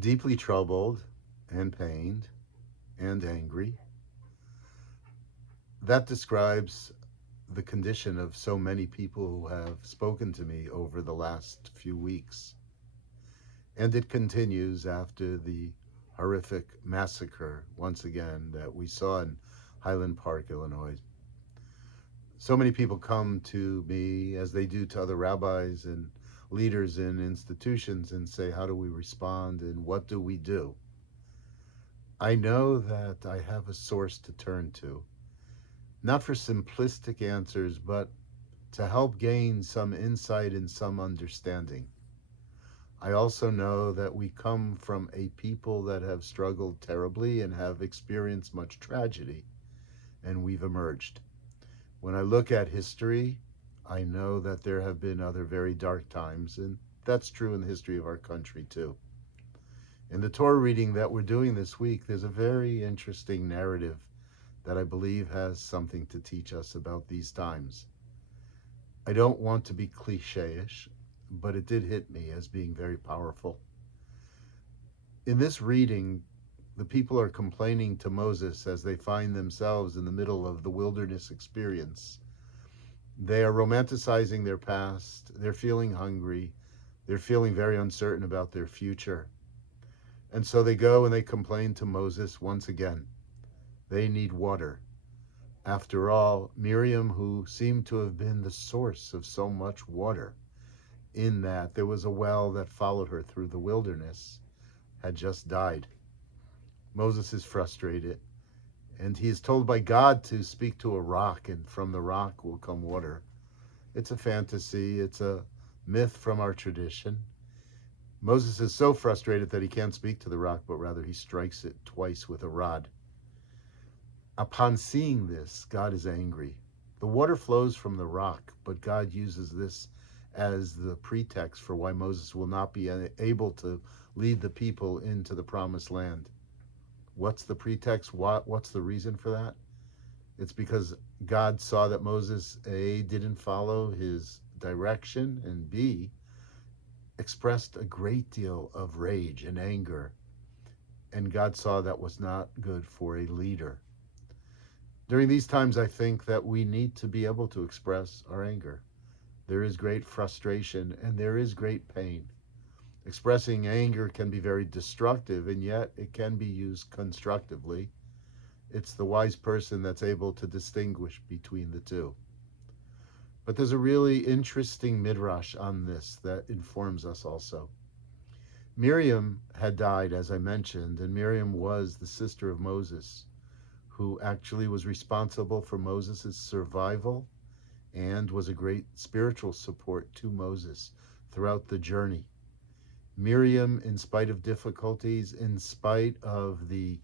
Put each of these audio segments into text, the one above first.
deeply troubled and pained and angry. That describes the condition of so many people who have spoken to me over the last few weeks. And it continues after the horrific massacre, once again, that we saw in Highland Park, Illinois. So many people come to me, as they do to other rabbis and leaders in institutions, and say, how do we respond and what do we do? I know that I have a source to turn to, not for simplistic answers, but to help gain some insight and some understanding. I also know that we come from a people that have struggled terribly and have experienced much tragedy, and we've emerged. When I look at history, I know that there have been other very dark times, and that's true in the history of our country too. In the Torah reading that we're doing this week, there's a very interesting narrative that I believe has something to teach us about these times. I don't want to be cliche-ish, but it did hit me as being very powerful. In this reading, the people are complaining to Moses as they find themselves in the middle of the wilderness experience. They are romanticizing their past, they're feeling hungry, they're feeling very uncertain about their future. And so they go and they complain to Moses once again. They need water. After all, Miriam, who seemed to have been the source of so much water, in that there was a well that followed her through the wilderness, had just died. Moses is frustrated, and he is told by God to speak to a rock, and from the rock will come water. It's a fantasy, it's a myth from our tradition. Moses is so frustrated that he can't speak to the rock, but rather he strikes it twice with a rod. Upon seeing this, God is angry. The water flows from the rock, but God uses this as the pretext for why Moses will not be able to lead the people into the promised land. What's the pretext? What's the reason for that? It's because God saw that Moses, A, didn't follow his direction, and B, expressed a great deal of rage and anger. And God saw that was not good for a leader. During these times, I think that we need to be able to express our anger. There is great frustration and there is great pain. Expressing anger can be very destructive, and yet it can be used constructively. It's the wise person that's able to distinguish between the two. But there's a really interesting midrash on this that informs us also. Miriam had died, as I mentioned, and Miriam was the sister of Moses, who actually was responsible for Moses' survival and was a great spiritual support to Moses throughout the journey. Miriam, in spite of difficulties, in spite of the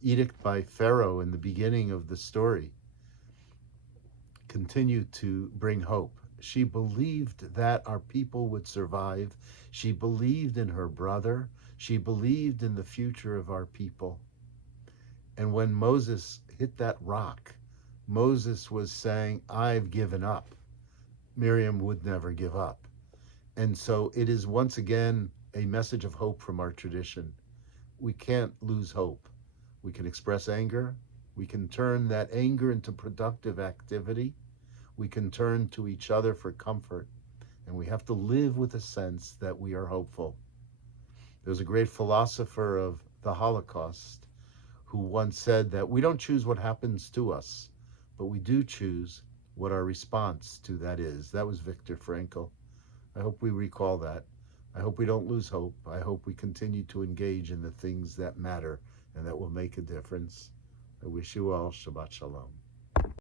edict by Pharaoh in the beginning of the story, continued to bring hope. She believed that our people would survive. She believed in her brother. She believed in the future of our people. And when Moses hit that rock, Moses was saying, I've given up. Miriam would never give up. And so it is once again a message of hope from our tradition. We can't lose hope. We can express anger. We can turn that anger into productive activity. We can turn to each other for comfort. And we have to live with a sense that we are hopeful. There's a great philosopher of the Holocaust who once said that we don't choose what happens to us, but we do choose what our response to that is. That was Viktor Frankl. I hope we recall that. I hope we don't lose hope. I hope we continue to engage in the things that matter and that will make a difference. I wish you all Shabbat Shalom.